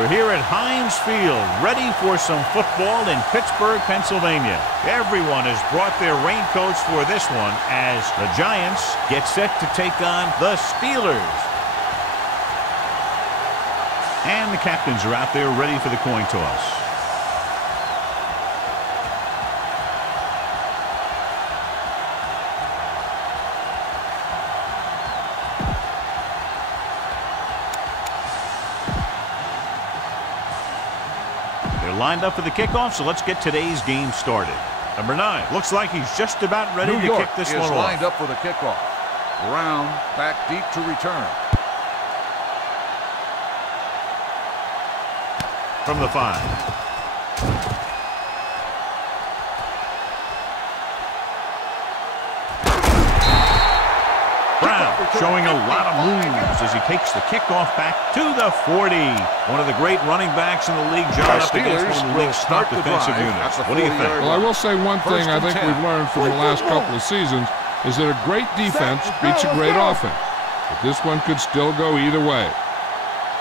We're here at Heinz Field, ready for some football in Pittsburgh, Pennsylvania. Everyone has brought their raincoats for this one as the Giants get set to take on the Steelers. And the captains are out there ready for the coin toss. Lined up for the kickoff, so let's get today's game started. Number 9 looks like he's just about ready to kick this one off. Lined up for the kickoff. Brown back deep to return. From the 5. Brown showing a lot of moves as he takes the kickoff back to the 40. One of the great running backs in the league, John, up against one of the league's top defensive units. What do you think? Well, I will say one thing I think we've learned from the last couple of seasons is that a great defense beats a great offense. But this one could still go either way.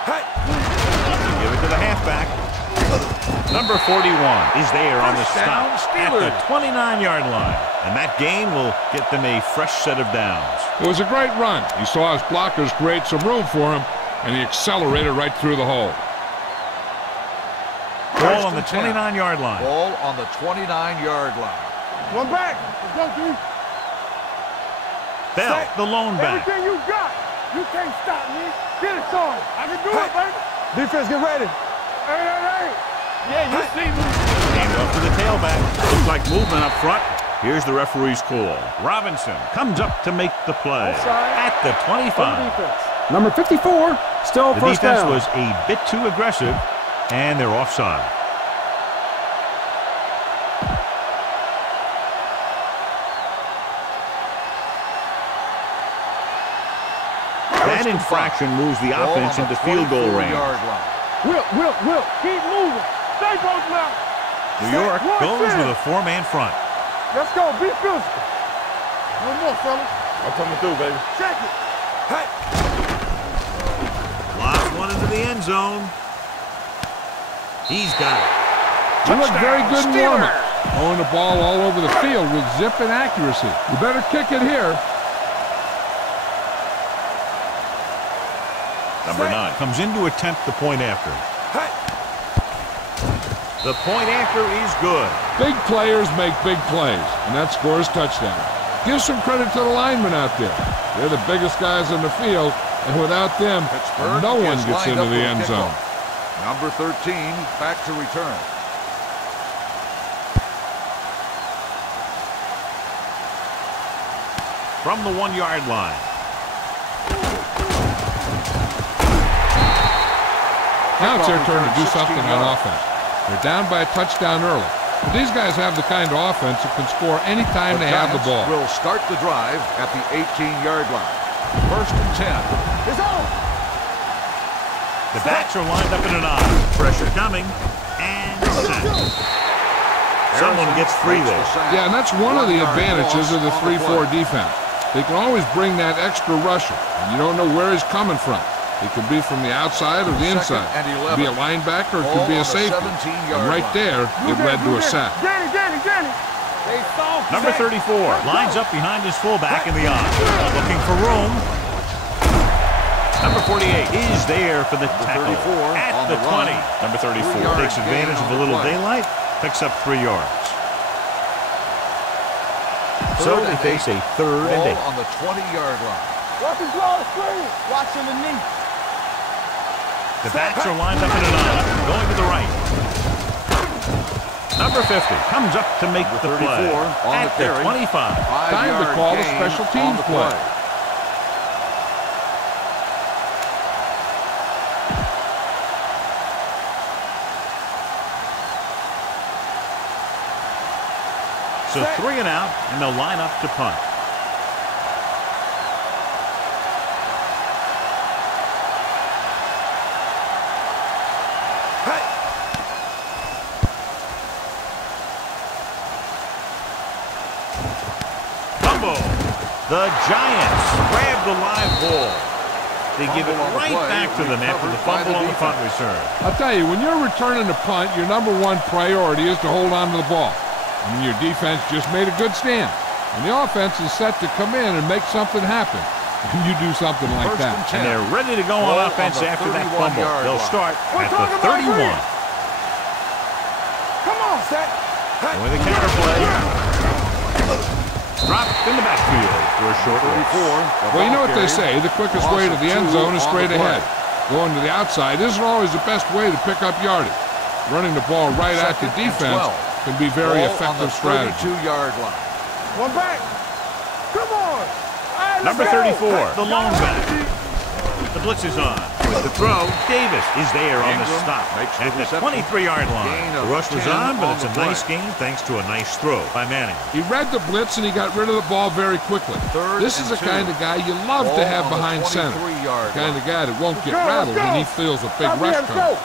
Give it to the halfback. Number 41 is there on the stop at the 29-yard line. And that gain will get them a fresh set of downs. It was a great run. He saw his blockers create some room for him, and he accelerated right through the hole. Ball on the 29-yard line. Ball on the 29-yard line. One back. Let's go, dude. Bell, the lone back. Everything you got. You can't stop me. Get it on. I can do it, baby. Defense, get ready. Hey. Yeah, you see me. Came up to the tailback. Looks like movement up front. Here's the referee's call. Robinson comes up to make the play at the 25. Number 54, still first down. The defense was a bit too aggressive, and they're offside. That infraction moves the offense into field goal range. Will, keep moving. Stay both now. New York goes with a 4-man front. Let's go, be physical. One more, fellas. I'm coming through, baby. Check it. Hey. Lobs one into the end zone. He's got it. You look very good in warm-up. Throwing the ball all over the field with zip and accuracy. You better kick it here. Number 9 comes in to attempt the point after. The point after is good. Big players make big plays, and that scores touchdown. Give some credit to the linemen out there. They're the biggest guys in the field, and without them, no one gets into the end zone. Number 13 back to return. From the 1-yard line. Now it's their turn to do something on offense. They're down by a touchdown early. But these guys have the kind of offense that can score anytime they have the ball. Will start the drive at the 18-yard line. First and 10. It's on. The backs are lined up in an eye. Pressure coming. And sacked. Someone gets free there. Yeah, and that's one of the advantages of the 3-4 defense. They can always bring that extra rusher, and you don't know where he's coming from. It could be from the outside or the inside. It could be a linebacker, it could be a safety. And right there, it led to a sack. Danny. Number 34 lines up behind his fullback in the eye. Looking for room. Number 48 is there for the tackle at the 20. Number 34 takes advantage of a little daylight, picks up 3 yards. So they face a 3rd and 8. On the 20-yard line. Watch his draw the screen. Watch him in knee. The backs are lined up in an eye, going to the right. Number 50 comes up to make the play at the 25. Time to call a special teams play. So 3 and out, and they'll line up to punt. The Giants grab the live ball. They give it right back to the net for the fumble on the punt return. I'll tell you, when you're returning a punt, your #1 priority is to hold on to the ball. And your defense just made a good stand. And the offense is set to come in and make something happen. And you do something like that. And they're ready to go on offense after that fumble. They'll start at the 31. Come on, set. With a counter play. Dropped in the backfield for a short loss. Well, you know what they say, the quickest way to the end zone is straight ahead. Going to the outside isn't always the best way to pick up yardage. Running the ball right at the defense can be very effective strategy. 32-yard line. One back. Come on. Number 34, the lone back. The blitz is on. With the throw, Davis is there on the stop at the 23-yard line. The rush was on, but it's a nice gain thanks to a nice throw by Manning. He read the blitz and he got rid of the ball very quickly. This is the kind of guy you love to have behind center. The kind of guy that won't get rattled when he feels a big rush coming.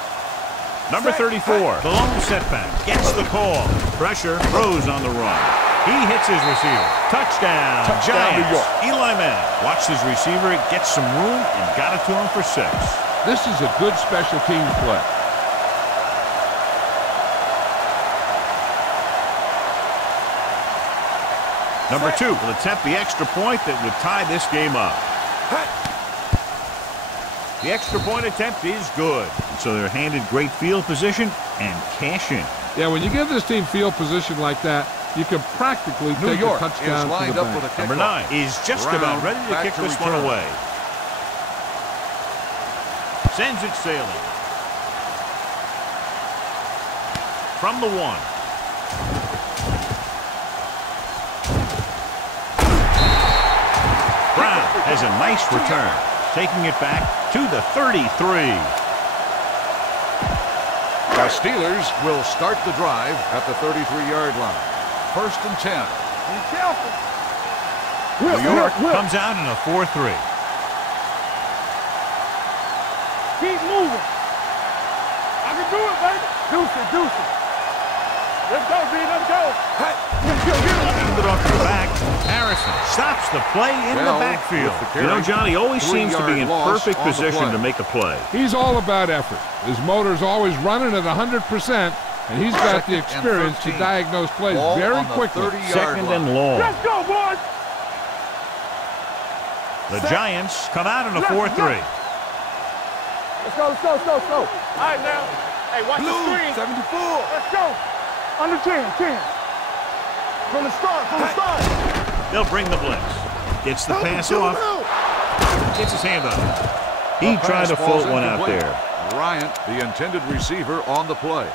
Number 34, the lone setback, gets the call. Pressure, throws on the run. He hits his receiver. Touchdown, Giants. Eli Manning watched his receiver, gets some room, and got it to him for 6. This is a good special teams play. Number 2 will attempt the extra point that would tie this game up. The extra point attempt is good. So they're handed great field position and cash in. Yeah, when you give this team field position like that, you can practically take a touchdown to the bank. Number 9 is just about ready to kick this one away. Sends it sailing. From the 1. Brown has a nice return, taking it back to the 33. The Steelers will start the drive at the 33-yard line. 1st and 10. Be careful. New York comes out in a 4-3. Keep moving. I can do it, baby. Deuce it. Let's go, B. Let's go. Hey. Aimed it off to the back. Harrison stops the play in the backfield. You know, Johnny always seems to be in perfect position to make a play. He's all about effort. His motor's always running at 100%, and he's got the experience to diagnose plays very quickly. 2nd and long. Let's go, boys. The Giants come out in a 4-3. Let's go. All right, now. Hey, watch the screen. 74. Let's go. Under 10. From the start. They'll bring the blitz. Gets the pass off. Gets his hand on it. He tried to float one out there. Bryant, the intended receiver, on the play.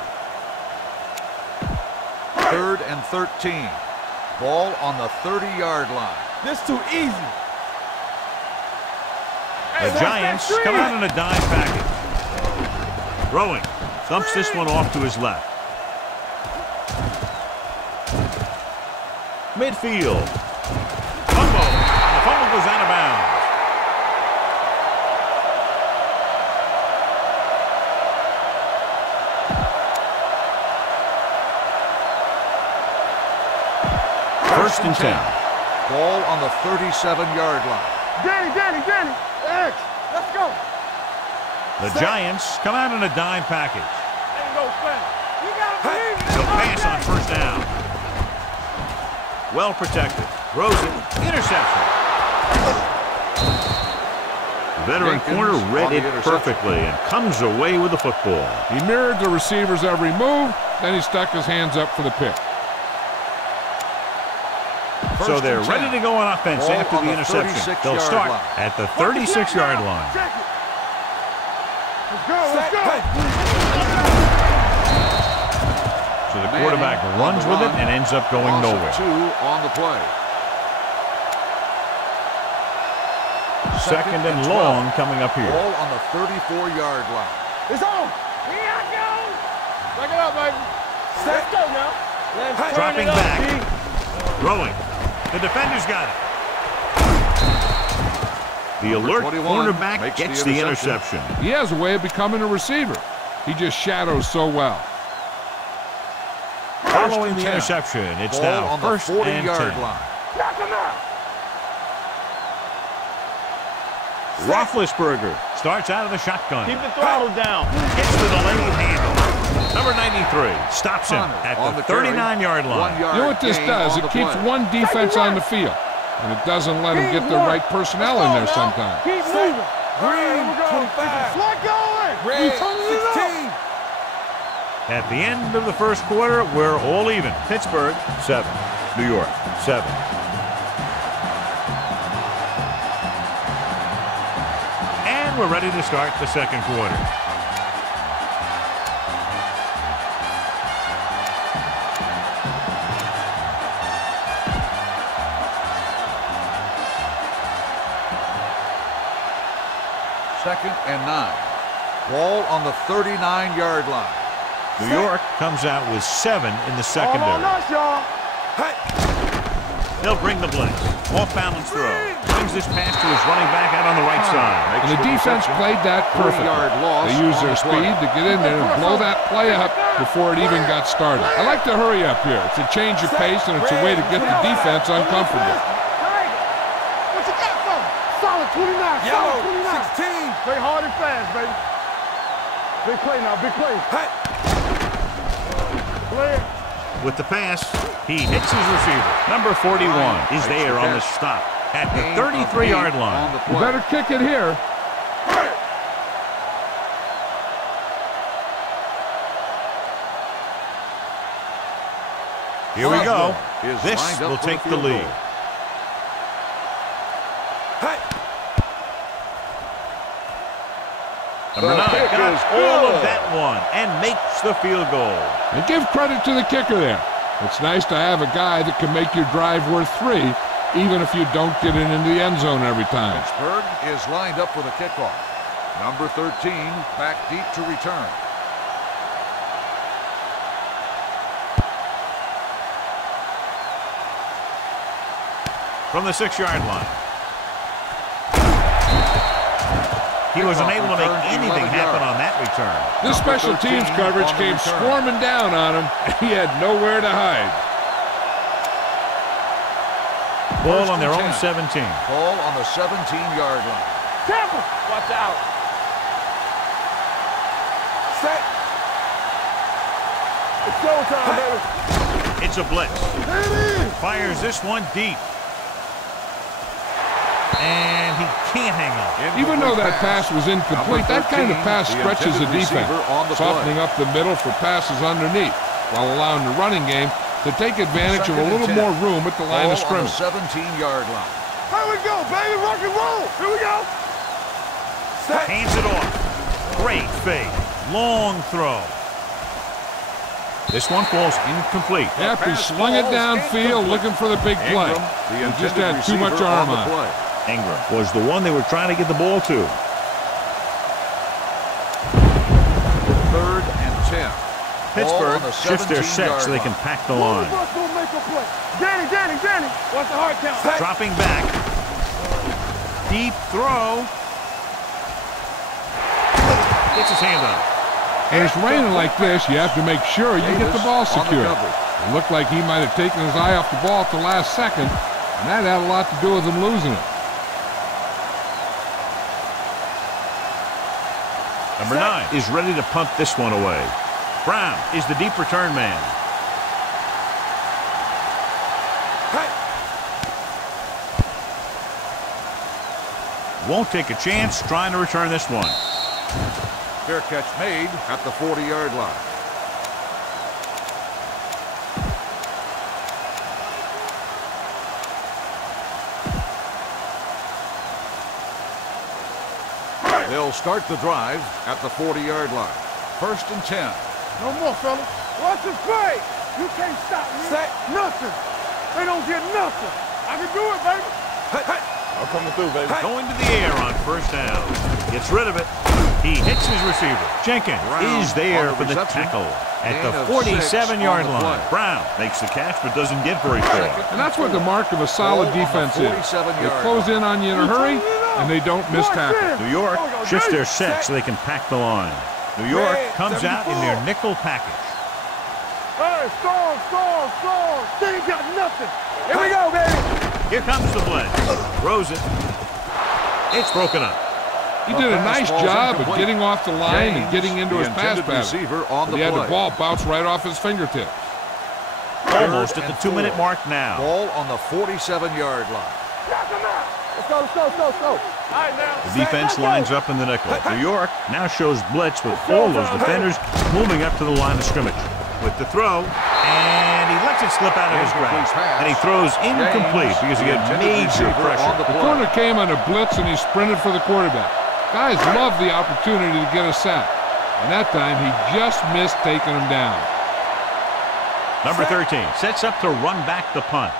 3rd and 13. Ball on the 30-yard line. This too easy. The Giants come out in a dime package. Throwing. Thumps this one off to his left. Midfield. Fumble. The fumble goes out of bounds. First and 10. Ball on the 37-yard line. Danny. X. Let's go. The Giants come out in a dime package. Ain't no thing. You gotta believe it. He'll pass on 1st down. Well protected. Throws it. Interception. The veteran corner read it perfectly and comes away with the football. He mirrored the receiver's every move, then he stuck his hands up for the pick. So they're ready to go on offense after the interception. They'll start at the 36-yard line. Let's go. So the quarterback runs with it and ends up going nowhere. 2 on the play. 2nd and long coming up here. Ball on the 34-yard line. It's on. Here I go. Back it up, baby. Let's go now. Let's dropping back. Throwing. The defender's got it. The alert cornerback gets the interception. He has a way of becoming a receiver. He just shadows so well. Following the interception, it's now on 1st the 40-yard and 10. line. Knock him out. Roethlisberger starts out of the shotgun. Keep the throttle down. Hits the delayed handle. Number 93 stops him at the 39-yard line. You know what this does? It keeps one defense on the field, and it doesn't let them get the right personnel in there sometimes. Keep moving. Green, 25. Slot going. Red, 16. At the end of the first quarter, we're all even. Pittsburgh 7, New York 7. And we're ready to start the second quarter. Second and 9. Ball on the 39-yard line. New York comes out with 7 in the secondary. They'll bring the blitz. Off-balance throw. Brings this pass to his running back out on the right side. And the defense played that perfectly. They used their speed to get in there and blow that play up before it even got started. I like to hurry up here. It's a change of pace, and it's a way to get the defense uncomfortable. What you got for me? Solid 29. Solid 29. Play hard and fast, baby. Big play now. Big play. With the pass, he hits his receiver. Number 41 is there on the stop at the 33-yard line. You better kick it here. Here we go. This will take the lead. Number 9 got all of that one and makes the field goal. And give credit to the kicker there. It's nice to have a guy that can make your drive worth 3, even if you don't get it into the end zone every time. Pittsburgh is lined up for the kickoff. Number 13 back deep to return. From the 6-yard line. He was unable to make anything happen on that return. This special teams coverage came swarming down on him, and he had nowhere to hide. Ball on their own 17. Ball on the 17-yard line. Careful. Watch out. Set. It's showtime, baby. It's a blitz. Fires this one deep. And he can't hang on. Even though that pass was incomplete, that kind of pass stretches the defense, softening up the middle for passes underneath, while allowing the running game to take advantage of a little more room at the line of scrimmage. 17-yard line. Here we go, baby. Rock and roll. Here we go. Hands it off. Great fake. Long throw. This one falls incomplete. Yep, he slung it downfield looking for the big play. He just had too much arm on it. Ingram was the one they were trying to get the ball to. 3rd and 10. Pittsburgh shifts their set so they can pack the line. Danny. What's the hard count? Dropping back. Deep throw. Gets his hand on it. And it's raining like this, you have to make sure you get the ball secure. It looked like he might have taken his eye off the ball at the last second, and that had a lot to do with him losing it. Number 9 is ready to punt this one away. Brown is the deep return man. Won't take a chance trying to return this one. Fair catch made at the 40-yard line. They'll start the drive at the 40-yard line. 1st and 10. No more, fellas. Watch this play. You can't stop me. Nothing. They don't get nothing. I can do it, baby. I'm coming through, baby. Going to the air on 1st down. Gets rid of it. He hits his receiver. Jenkins is there for the tackle at the 47-yard line. Brown makes the catch but doesn't get very far. And that's what the mark of a solid defense is. They close in on you in a hurry, and they don't miss tackle. New York shifts their set so they can pack the line. New York comes out in their nickel package. Hey, storm. They ain't got nothing. Here we go, baby. Here comes the blitz. Throws it. It's broken up. He did a nice job of getting off the line and getting into his pass pattern. But he had the ball bounce right off his fingertips. Almost at the 2-minute mark now. Ball on the 47-yard line. Let's go, let's go, let's go, let's go. All right, now. The defense lines up in the nickel. New York now shows blitz with all those defenders moving up to the line of scrimmage. With the throw, and he lets it slip out of his grasp. And he throws incomplete because he had major pressure. The corner came on a blitz, and he sprinted for the quarterback. Guys love the opportunity to get a sack. And that time, he just missed taking him down. Number 13 sets up to run back the punt.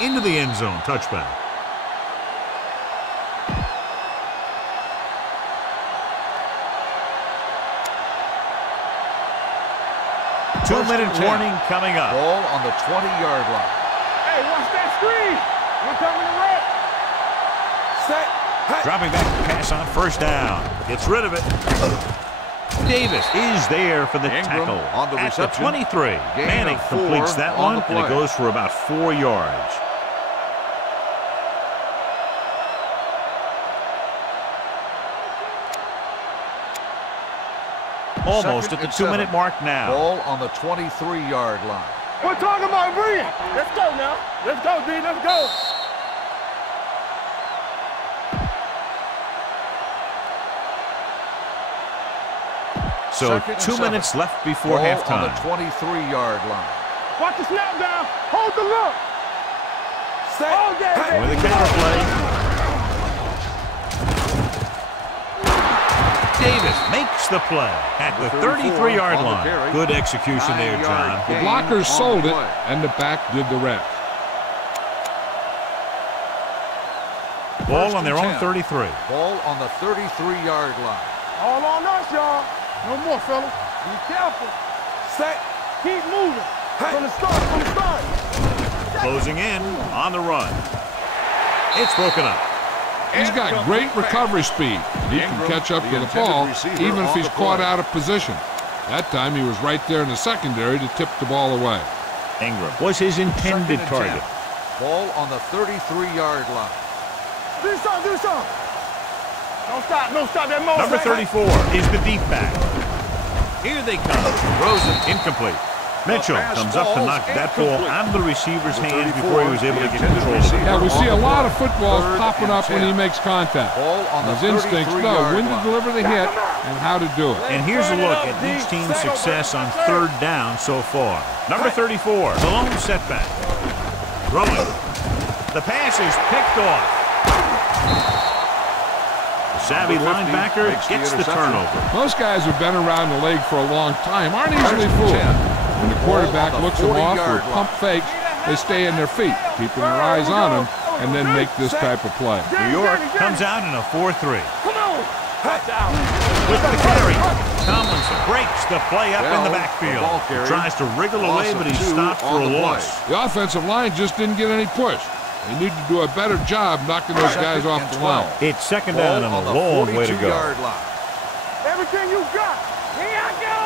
Into the end zone, touchback. Two-minute warning coming up. Ball on the 20-yard line. Hey, watch that screen. We're coming to right. Set. Hey. Dropping back to pass on first down. Gets rid of it. Davis is there for the tackle on the at the reception. 23. Manning completes that one, and it goes for about 4 yards. Almost at the 2-minute mark now. Ball on the 23-yard line. We're talking about brilliant. Let's go now. Let's go, D. Let's go. So 2 minutes left before halftime. On the 23-yard line. Watch the snap down. Hold the look. Hold that. With the counter play. Davis makes the play at the 33-yard line. Good execution there, John. The blockers sold it, and the back did the rest. Ball on their own 33. Ball on the 33-yard line. All on us, y'all. No more, fella. Be careful. Set. Keep moving. From the start, from the start. Closing in on the run. It's broken up. He's got great recovery speed. He can catch up to the ball even if he's caught out of position. That time he was right there in the secondary to tip the ball away. Ingram was his intended target. Ball on the 33-yard line. Do something, do something. Don't stop that motion. Number 34 is the deep back. Here they come. Rosen incomplete. Mitchell comes up to knock that ball out of the receiver's hands before he was able to get control of it. Yeah, we see a lot of footballs popping up when he makes contact. His instincts know when to deliver the hit and how to do it. And here's a look at each team's success on third down so far. Number 34, the lone setback. Throwing. The pass is picked off. The savvy linebacker gets the turnover. Most guys who've been around the league for a long time aren't easily fooled. When the quarterback looks them off or pump fakes, they stay in their feet, keeping their eyes on them, and then make this type of play. New York comes out in a 4-3. Come on. Touchdown. With the carry, Tomlinson breaks the play up in the backfield. Tries to wriggle away, but he's stopped for a loss. The offensive line just didn't get any push. They need to do a better job knocking those guys off the line. It's second down and a long way to go. Everything you got. Here I go.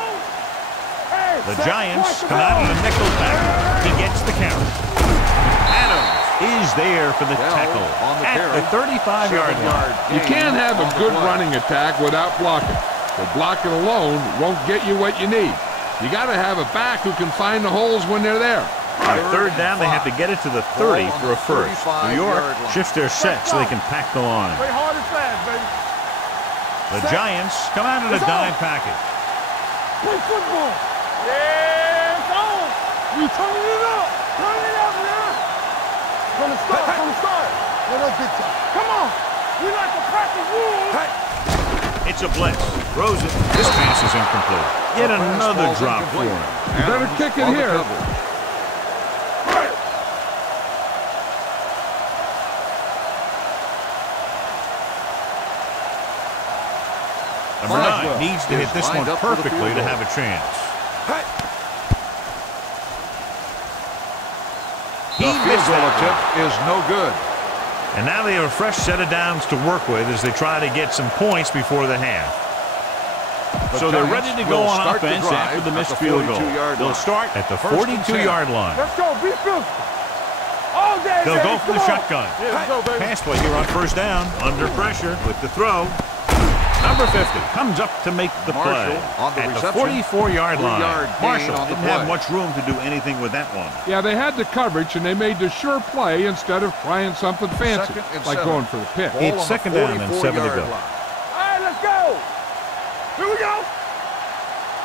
Hey, the Giants come out in a nickel back. He gets the carry. Adams is there for the tackle at the 35-yard line. You can't have a good running attack without blocking. But blocking alone won't get you what you need. You got to have a back who can find the holes when they're there. On third down, they have to get it to the 30 for a first. New York shifts their set so they can pack the line. Play hard and fast, baby. The Giants come out in a dime package. Play football. Yeah, it's on. We turning it up. Turn it up now. From the start, from the start. Let us get time. Come on. We like to practice rules. It's a blitz. Rosen. This pass is incomplete. Yet another drop for him. You better kick it here. Number 9 needs to hit this one perfectly to have a chance. He missed that attempt is no good. And now they have a fresh set of downs to work with as they try to get some points before the half. So they're ready to go on offense after the missed field goal. They'll start at the 42-yard line. Let's go. Be physical. All day, They'll go for the shotgun. Let's go, baby. Pass play here on first down. Under pressure with the throw. Number 50 comes up to make the play at the 44-yard line. Marshall didn't have much room to do anything with that one. Yeah, they had the coverage, and they made the sure play instead of trying something fancy, like going for the pick. It's second down and 7 to go. All right, let's go. Here we go.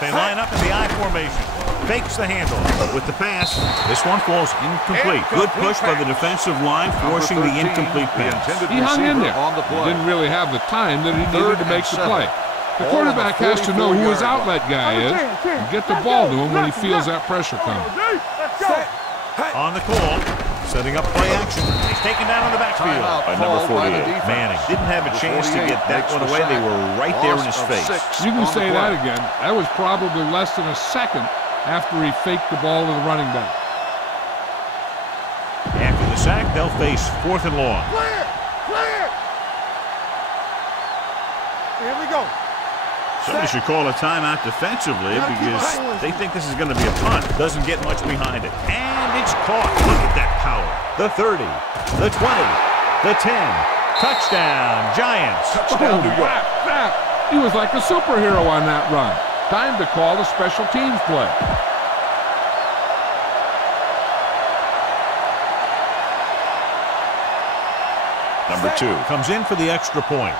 They line up in the I formation. Fakes the handle with the pass. This one falls incomplete. Good push by the defensive line, forcing the incomplete pass. He hung in there. He didn't really have the time that he needed to make the play. The quarterback has to know who his outlet guy is and get the ball to him when he feels that pressure coming. On the call, setting up play action. He's taken down on the backfield by number 48. Manning didn't have a chance to get that one away. They were right there in his face. You can say that again. That was probably less than a second after he faked the ball to the running back. After the sack, they'll face 4th and long. Clear! Clear! Here we go. Somebody should call a timeout defensively because they think this is going to be a punt. Doesn't get much behind it. And it's caught. Look at that power. The 30, the 20, the 10. Touchdown, Giants. Touchdown, New York. He was like a superhero on that run. Time to call a special teams play. Number 2 comes in for the extra point.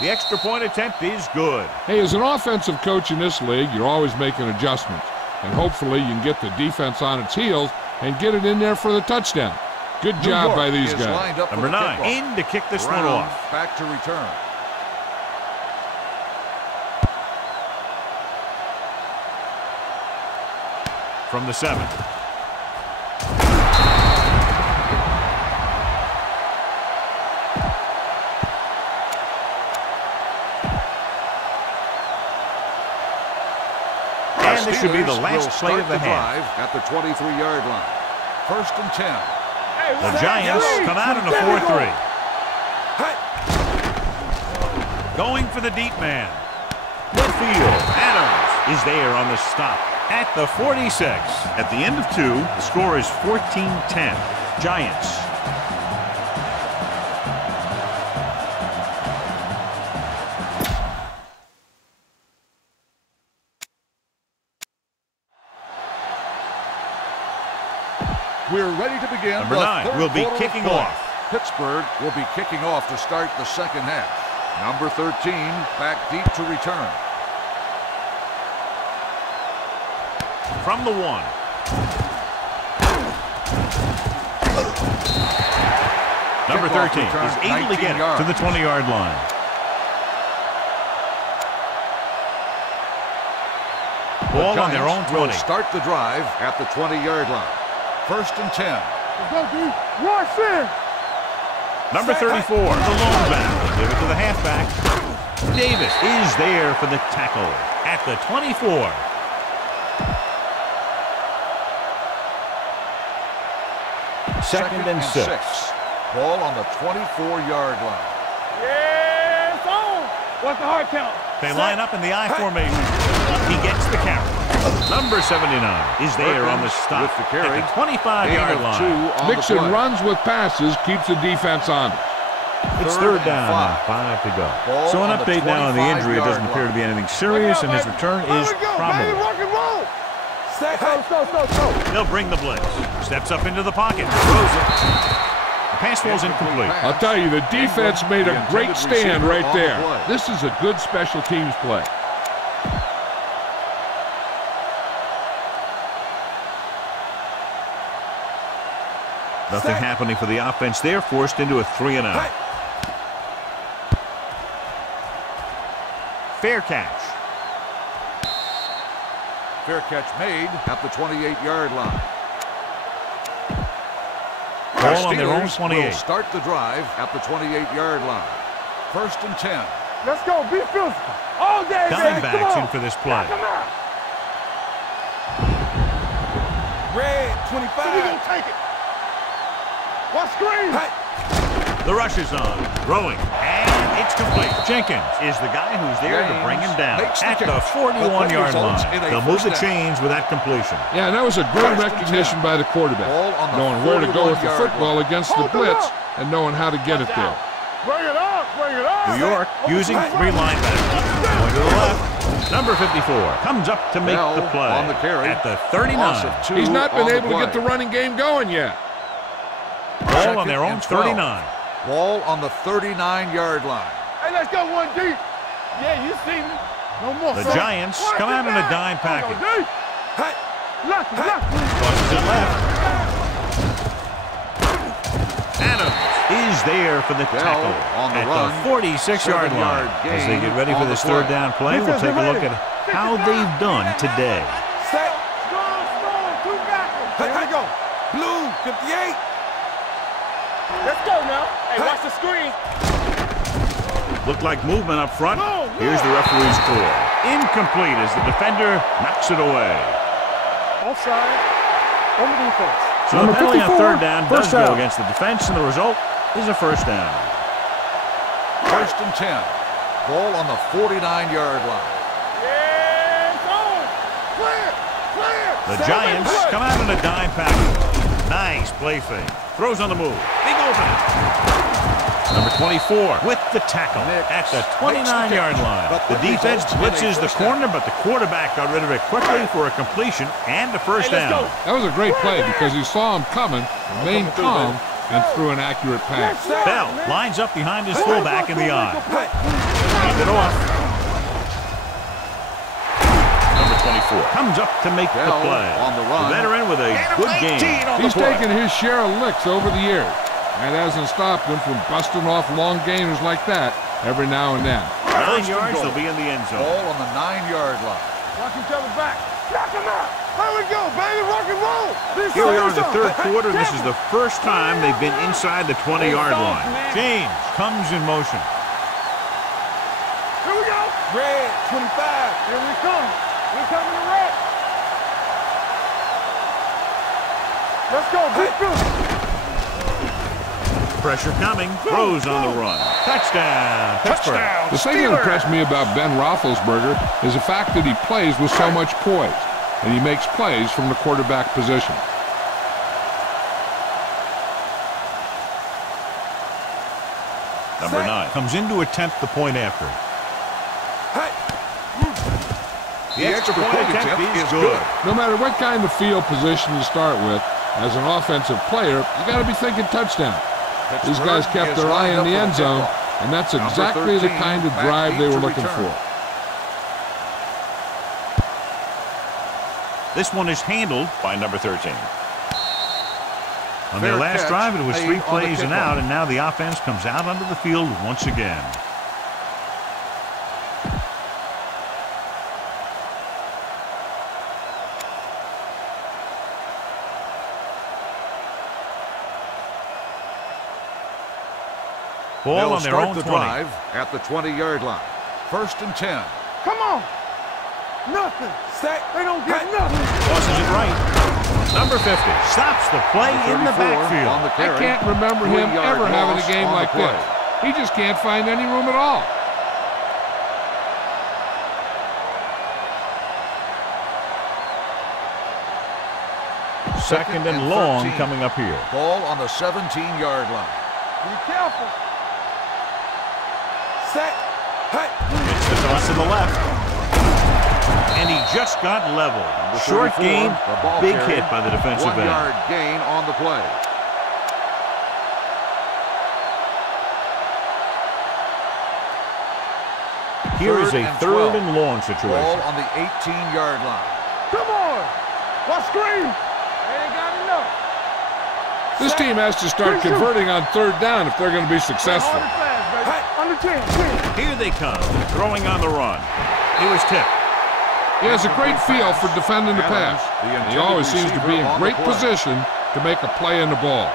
The extra point attempt is good. Hey, as an offensive coach in this league, you're always making adjustments. And hopefully you can get the defense on its heels and get it in there for the touchdown. Good job by these guys. Number 9 in to kick this one off. Back to return. From the 7. And this should be the last play of the half. At the 23-yard line. 1st and 10. The Giants come out in a 4-3. Going for the deep man. Midfield. Adams is there on the stop at the 46. At the end of 2, the score is 14-10. Giants. We're ready to begin. Number 9 will be kicking off. Pittsburgh will be kicking off to start the second half. Number 13 back deep to return. From the 1. Number 13 is able to get it to the 20-yard line. Ball on their own 20. Start the drive at the 20-yard line. 1st and 10. Let's go, dude. Rush in. Number 34, the lone back. Give it to the halfback. Davis is there for the tackle at the 24. Second and 6. Ball on the 24-yard line. Yeah, it's on. What's the hard count? They line up in the I formation. He gets the carry. Number 79 is there on the stop with the carry. at the 25-yard line. Mixing runs with passes keeps the defense on. It's 3rd down and 5 to go. So an update now on the injury. It doesn't appear to be anything serious, and his return is probable. They'll bring the blitz. Steps up into the pocket. Throws it. The pass falls incomplete. I'll tell you, the defense made a great stand right there. This is a good special teams play. Nothing happening for the offense there. Forced into a 3-and-out. Fair catch. Fair catch made at the 28-yard line. Ball on their own 28. Will start the drive at the 28-yard line. 1st and 10. Let's go. Be physical. All day, baby. Diamondbacks in for this play. Come on. Red 25. So we gonna take it. What screen? The rush is on. Throwing. And it's complete. Jenkins is the guy who's there to bring him down. At the 41-yard line. They'll move the chains with that completion. Yeah, and that was a great recognition by the quarterback. Knowing where to go with the football against the blitz and knowing how to get it there. Bring it up, bring it up. New York using 3 linebackers. Going to the left. Number 54 comes up to make the play on the carry. At the 39. He's not been able to get the running game going yet. Ball on their own 39. Ball on the 39-yard line. Hey, let's go one deep. Yeah, you see me. No more. The Giants come out in a dime package. Hey, left. Crosses it left. Adams is there for the tackle on the at run, the 46-yard line. As they get ready for this third down play, we'll take a look at how they've done today. Set. Strong, two backers. Here we go. Blue, 58. Let's go now. Hey, watch the screen. Looked like movement up front. Here's the referee's call. Incomplete as the defender knocks it away. Offside on the defense. So the penalty on third down does go against the defense, and the result is a first down. 1st and 10. Ball on the 49-yard line. Yeah, go. Clear. The Giants come out in a dime package. Nice play fake. Throws on the move. Big opening. Number 24 with the tackle at the 29-yard line. The defense blitzes the corner, but the quarterback got rid of it quickly for a completion and a first down. That was a great play because he saw him coming, remained calm, and threw an accurate pass. Bell lines up behind his fullback in the eye. Hand it off. Number 24 comes up to make the play. On the run. The veteran with a good game. He's taken his share of licks over the years. That hasn't stopped him from busting off long gainers like that every now and then. 9 yards, they'll be in the end zone. Ball on the 9-yard line. Watch each other back. Knock him out. There we go, baby. Rock and roll. Here we are in the third quarter. This is the first time they've been inside the 20-yard line. James comes in motion. Here we go. Red, 25. Here we come. We're coming to red. Let's go. Good. Pressure coming. Throws on the run. Touchdown. Pittsburgh. The thing that impressed me about Ben Roethlisberger is the fact that he plays with so much poise, and he makes plays from the quarterback position. Number 9 comes in to attempt the point after. The extra point attempt is good. No matter what kind of field position you start with, as an offensive player, you got to be thinking touchdown. These guys kept their eye in the end zone, and that's exactly the kind of drive they were looking for. This one is handled by number 13. On their last drive, it was 3 plays and out, and now the offense comes out onto the field once again. Ball on their own 20. Drive at the 20-yard line. 1st and 10. Come on. Nothing. Set. They don't get nothing. Tosses it right. Number 50 stops the play in the backfield. On the carry. I can't remember him ever having a game like this. He just can't find any room at all. Second and long coming up here. Ball on the 17-yard line. Be careful. Set. Hey. It's the toss to the left. And he just got leveled. Short gain, big hit by the defensive end. 1-yard gain on the play. Here is a third and long situation. Ball on the 18-yard line. Come on. Watch screen. They ain't got enough. This team has to start converting on third down if they're going to be successful. Under 10. Here they come, throwing on the run. He was tipped. He has a great feel for defending the pass. And he always seems to be in great position to make a play in the ball.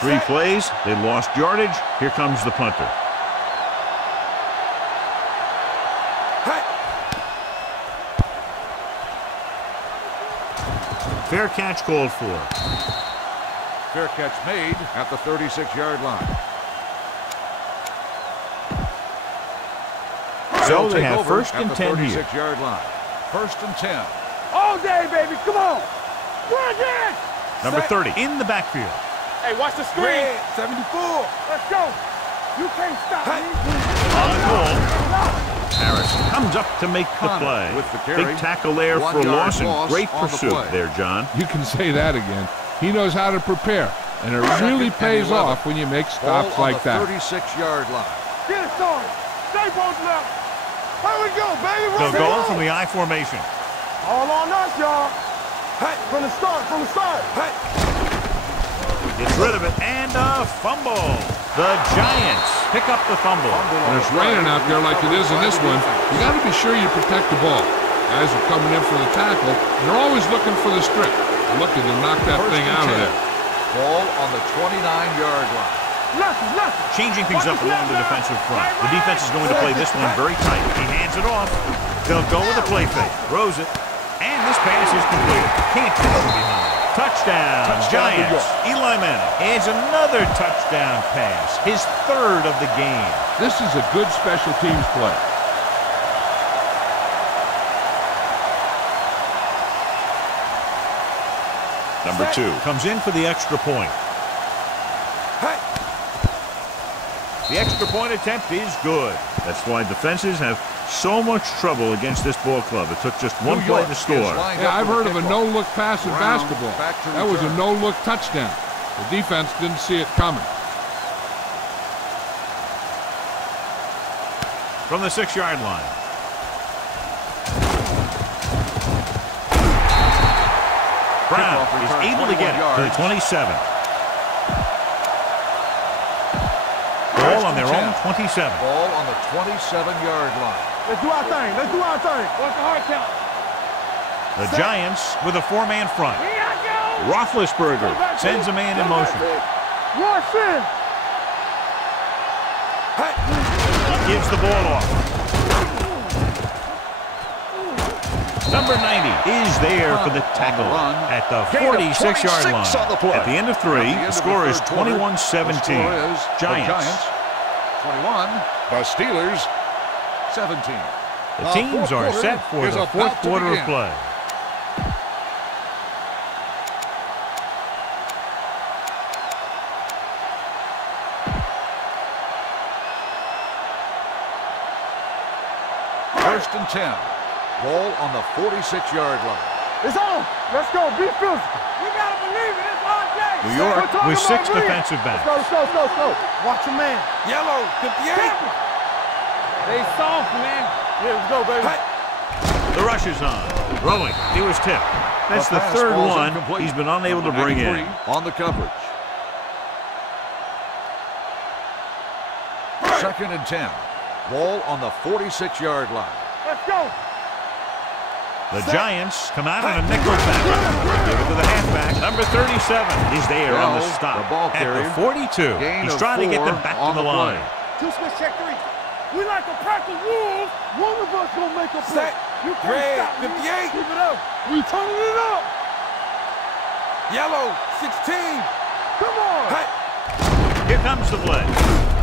3 plays, they lost yardage. Here comes the punter. Fair catch called for. Fair catch made at the 36-yard line. So they have first and 10 here. 36-yard line. First and 10. All day, baby. Come on. Run again. Number 30 in the backfield. Hey, watch the screen. 74. Let's go. You can't stop me. On the goal. Harrison comes up to make the play. With the carry. Big tackle there for loss and great pursuit there, John. You can say that again. He knows how to prepare, and it really pays off when you make stops like that. 36-yard line. Get it started. Stay both left. Here we go, baby. They'll go from the I formation. All on us, y'all. Hey, from the start, from the start. Hey. Gets rid of it, and a fumble. The Giants pick up the fumble. When it's raining out there like it is in this one, you got to be sure you protect the ball. Guys are coming in for the tackle, and they're always looking for the strip. They're looking to knock that thing out of there. Ball on the 29-yard line. Changing things up along the defensive front. The defense is going to play this one very tight. He hands it off. They'll go with a play fake. Throws it. And this pass is complete. Can't get from behind. Touchdown, Giants. Eli Manning adds another touchdown pass. His 3rd of the game. This is a good special teams play. Number 2 comes in for the extra point. The extra point attempt is good. That's why defenses have so much trouble against this ball club. It took just one play to score. Yeah, I've heard of a no-look pass in basketball. That was a no-look touchdown. The defense didn't see it coming. From the 6-yard line. Brown is able to get it to the 27. Ball on their own 27. Ball on the 27-yard line. Let's do our thing. Let's do our thing. What's the hard count? The Giants with a 4-man front. Roethlisberger sends a man in motion. Rush in. He gives the ball off. Number 90 is there for the tackle at the 46-yard line. At the end of 3, the score is 21-17. Giants. 21. The Steelers. 17. The teams are set for the 4th quarter of play. First and 10. Ball on the 46-yard line. It's on. Let's go. Be physical. We got to believe it. It's on Jay. New York with 6 defensive backs. Let's go. Watch your man. Yellow. 58. They soft, man. Here we go, baby. The rush is on. Throwing. He was tipped. That's the 3rd one he's been unable to bring in. On the coverage. Second and 10. Ball on the 46-yard line. Let's go. The Giants come out on a nickel back. Give it to the halfback. Number 37 is there on the stop. The ball carrier. At the 42. He's trying to get them back to the line. 2 switch check 3. We like to practice rules. One of us gonna make a play. You can't stop me. 58. Keep it up. We turning it up. Yellow. 16. Come on. Hey. Here comes the play.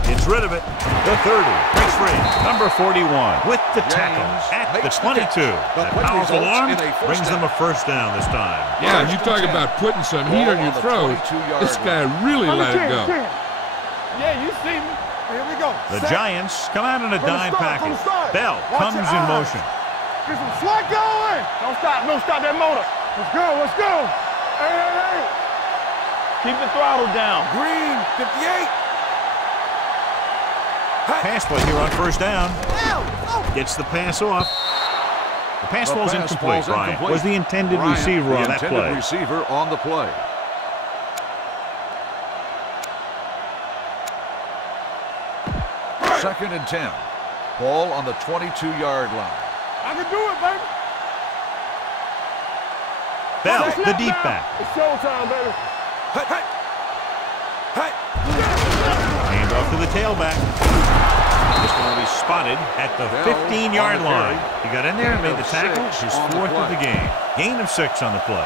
Gets rid of it. The 30. Breaks free. Number 41 with the tackle at the 22. That powerful arm brings them a first down this time. Yeah, and you talk about putting some heat on your throw. This guy really let it go. Yeah, you see me. Here we go. The Giants come out in a dime package. Bell comes in motion. Get some swag going. Don't stop that motor. Let's go. Hey. Keep the throttle down. Green, 58. Pass play here on first down. Gets the pass off. The pass ball's incomplete, Ryan. Was the intended receiver on that play. Receiver on the play. Second and 10. Ball on the 22-yard line. I can do it, baby. Bell, the deep back. It's showtime, baby. Hey. off to the tailback. This one will be spotted at the 15-yard line. He got in there and made the tackle. His 4th of the game. Gain of 6 on the play.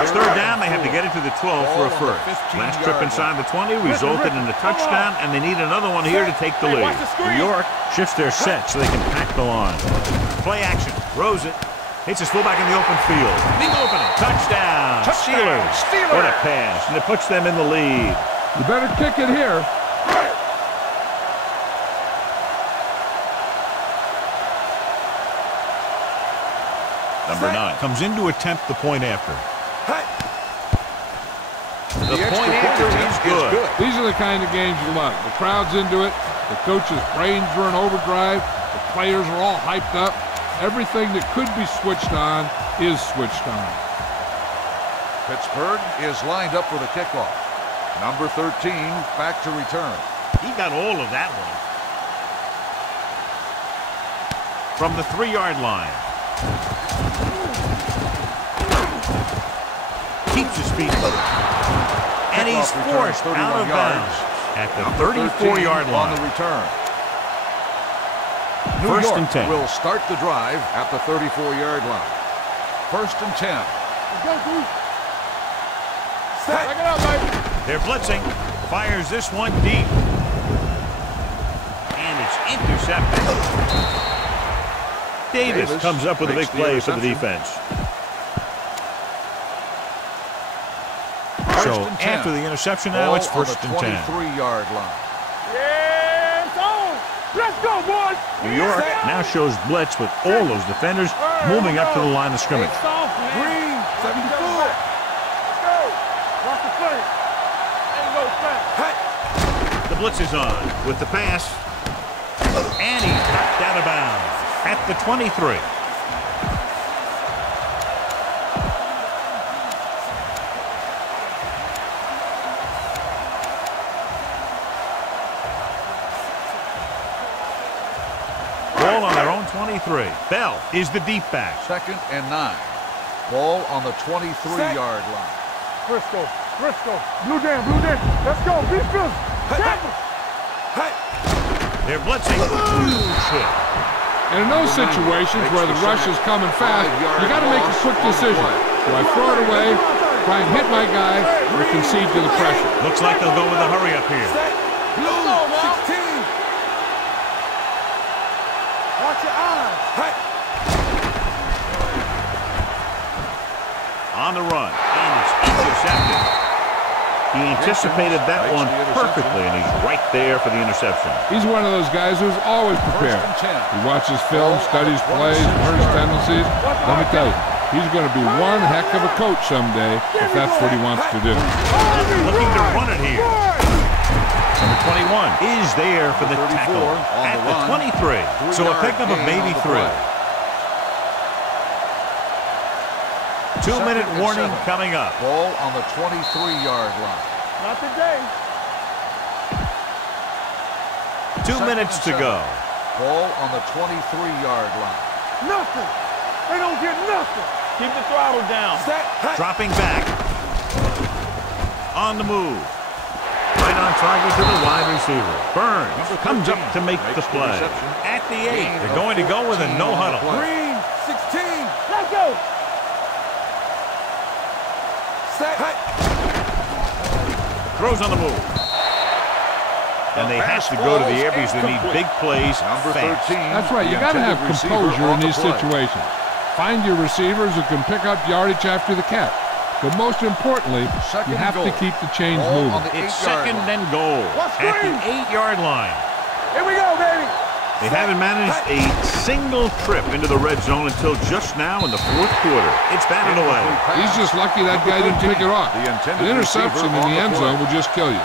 It's 3rd down. They have to get it to the 12 for a first. Last trip inside the 20 resulted in a touchdown, and they need another one here to take the lead. New York shifts their set so they can pack the line. Play action. Throws it. Hits his fullback in the open field. Big opening. Touchdown. Steelers. What a pass. And it puts them in the lead. You better kick it here. Number 9 comes in to attempt the point after. The point after is good. These are the kind of games you love. The crowd's into it. The coach's brains are in overdrive. The players are all hyped up. Everything that could be switched on is switched on. Pittsburgh is lined up for the kickoff. Number 13 back to return. He got all of that one. From the 3-yard line. Keeps his feet low. And he's forced out of bounds at the 34-yard line. On the return. First and 10. Will start the drive at the 34-yard line. 1st and 10. Back it up, baby. They're blitzing. Fires this one deep. And it's intercepted. Davis comes up with a big play for the defense. So after the interception now, it's 1st and 10. 23-yard line. Yeah, it's on. Let's go, boys. New York now shows blitz with all those defenders moving up to the line of scrimmage. Green, 74. Let's go. Watch the play. Ain't no flat. The blitz is on with the pass. And he's knocked out of bounds at the 23. Ball on their own 23. Bell is the deep back. 2nd and 9. Ball on the 23-yard line. Frisco. Blue jam. Let's go. Be fierce. They're blitzing. Huge hit. And in those situations where the rush is coming fast, you got to make a quick decision. Do I throw it away, try and hit my guy, or concede to the pressure? Looks like they'll go with a hurry up here. Blue, 16. Watch your eyes. On the run, and it's intercepted. He anticipated that one perfectly, and he's right there for the interception. He's one of those guys who's always prepared. He watches film, studies plays, learns tendencies. Let me tell you, he's going to be one heck of a coach someday if that's what he wants to do. Looking to run it here. Number 21 is there for the tackle at the 23. So a pickup of maybe 3. 2-minute warning coming up. Ball on the 23-yard line. Not today. 2 minutes to go. Ball on the 23-yard line. Nothing. They don't get nothing. Keep the throttle down. Dropping back. On the move. Right on target to the wide receiver. Burns comes up to make the play. At the 8, they're going to go with a no huddle. Green, 16. Let's go. Throws on the move. And they have to go to the air because they need big plays Number 13. fast. That's right. You got to have composure in these situations. Find your receivers who can pick up yardage after the catch. But most importantly, you have to keep the chains moving. It's 2nd and goal at the 8-yard line. Here we go, baby. They haven't managed a single trip into the red zone until just now in the 4th quarter. It's batted away. He's just lucky that guy didn't pick it off. An interception in the end zone will just kill you.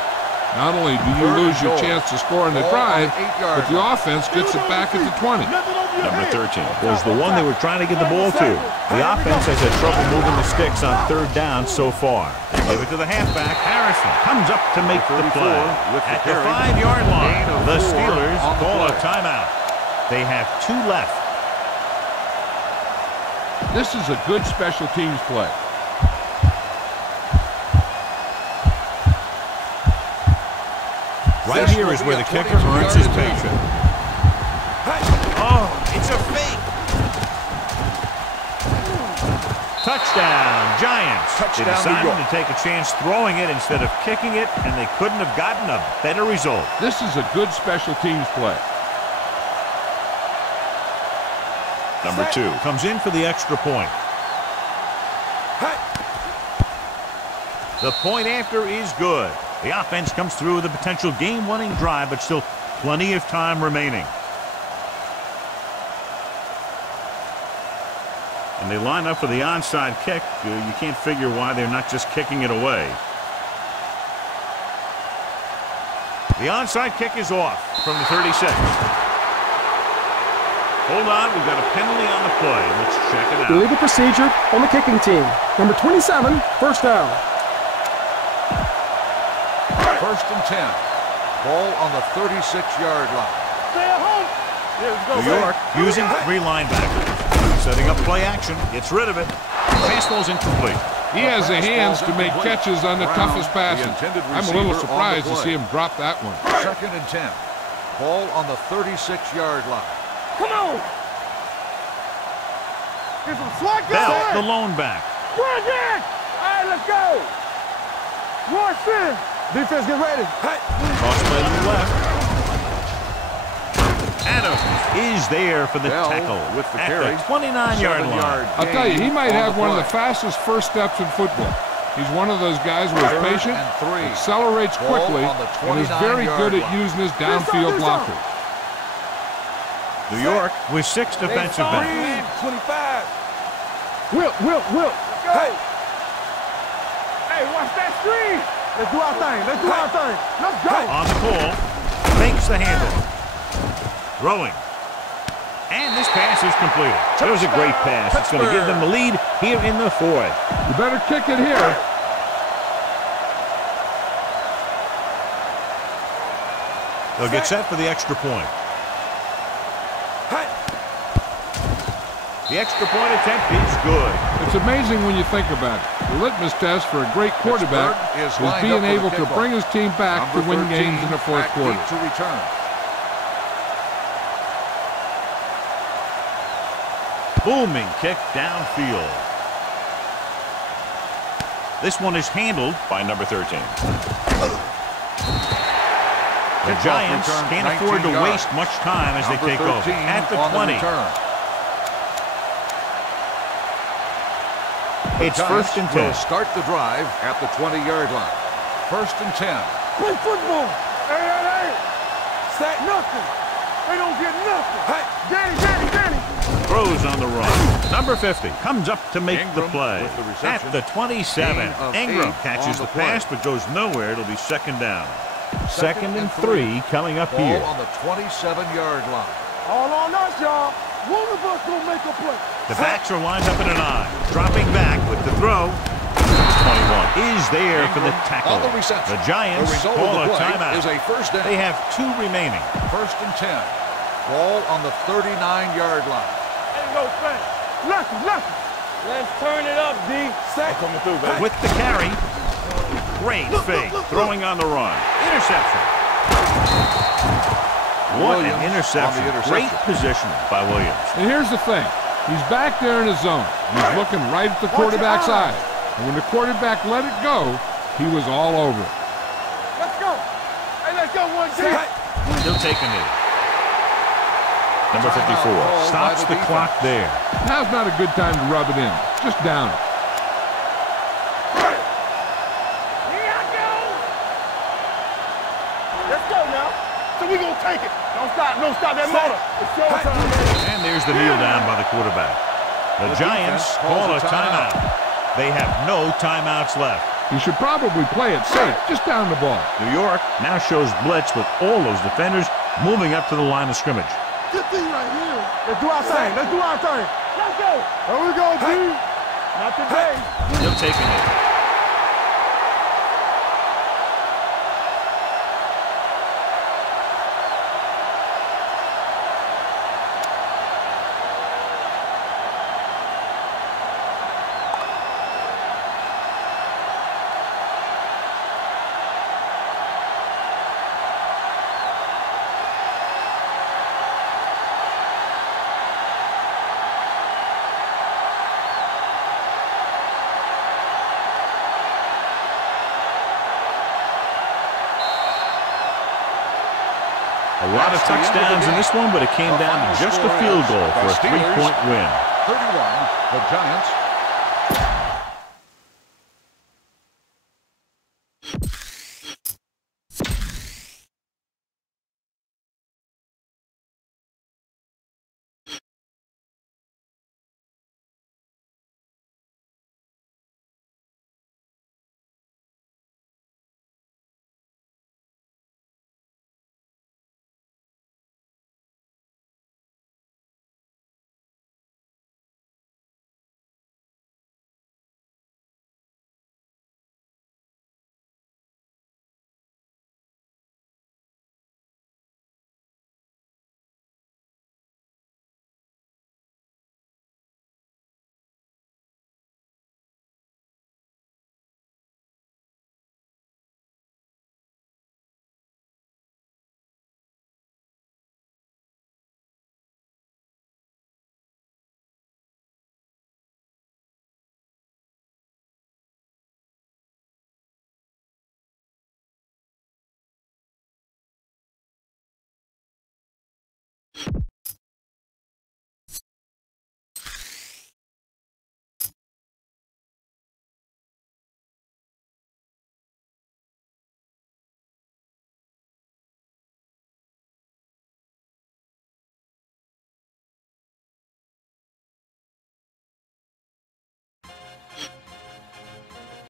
Not only do you lose your chance to score on the drive, but the offense gets it back at the 20. Number 13 was the one they were trying to get the ball to. The offense has had trouble moving the sticks on 3rd down so far. They give it to the halfback. Harrison comes up to make the play. At the 5-yard line, the Steelers call a timeout. They have 2 left. This is a good special teams play. Right here is where the kicker earns his paycheck. Oh, it's a fake. Touchdown, Giants. They decided to take a chance throwing it instead of kicking it, and they couldn't have gotten a better result. This is a good special teams play. Number 2 comes in for the extra point. The point after is good. The offense comes through with a potential game-winning drive, but still plenty of time remaining. And they line up for the onside kick. You can't figure why they're not just kicking it away. The onside kick is off from the 36. Hold on, we've got a penalty on the play. Let's check it out. Illegal procedure on the kicking team. Number 27, first down. First and 10. Ball on the 36-yard line. Stay at home. New York using 3 linebackers. Setting up play action. Gets rid of it. Fastball's incomplete. He has the hands to make catches on the toughest passes. I'm a little surprised to see him drop that one. Second and 10. Ball on the 36-yard line. Come on. Get some slack Bell, going. the lone back. Run again. All right, let's go. Rush in. Defense, get ready. Cross play to the left. Adams is there for the Bell tackle with the at carry. the 29-yard line. I'll tell you, he might have one of the fastest first steps in football. He's one of those guys who is patient, accelerates quickly, and is very good at using his downfield blockers. New York with 6 defensive backs. 25. Will. Hey. Hey, watch that screen. Let's do our thing. Let's go. On the call, fakes the handle. Throwing. And this pass is completed. That was a great pass. It's going to give them the lead here in the 4th. You better kick it here. They'll get set for the extra point. The extra point attempt is good. It's amazing when you think about it. The litmus test for a great quarterback is being able to bring his team back to win games in the 4th quarter. To return. Booming kick downfield. This one is handled by number 13. The Giants can't afford to waste much time as they take over. At the 20. It's first and 10. Start the drive at the 20-yard line. First and 10. Play football. Hey. Sack nothing. They don't get nothing. Hey, Danny. Throws on the run. Number 50 comes up to make the play. At the 27. Ingram catches the pass but goes nowhere. It'll be second down. Second and 3 coming up here. Ball on the 27-yard line. All on us, y'all. One of us gonna make a play. The backs are lined up in an I. Dropping back with the throw. 21 is there for the tackle. The Giants call a timeout. Is a first down. They have 2 remaining. First and 10. Ball on the 39-yard line. Ain't no thing. Lucky. Let's turn it up, D. Sack coming through, baby. With the carry. Great fake. Throwing on the run. Interception. What an interception. Great position by Williams. And here's the thing. He's back there in his zone. He's looking right at the quarterback's eye. And when the quarterback let it go, he was all over it. Let's go. Hey, let's go, 1-2. He'll take a knee. Number 54 stops the clock there. Now's not a good time to rub it in. Just down it. Let's go now. So we gonna take it. Don't stop that motor. It's showtime. And there's the kneel down by the quarterback. The Giants call a timeout. They have no timeouts left. You should probably play it safe. Just down the ball. New York now shows blitz with all those defenders moving up to the line of scrimmage. Good thing right here. Let's do our thing. Let's go. Here we go, D. Not today. He'll take a knee. A lot of touchdowns in this one, but it came down to just a field goal for a 3-point win. 31, the Giants.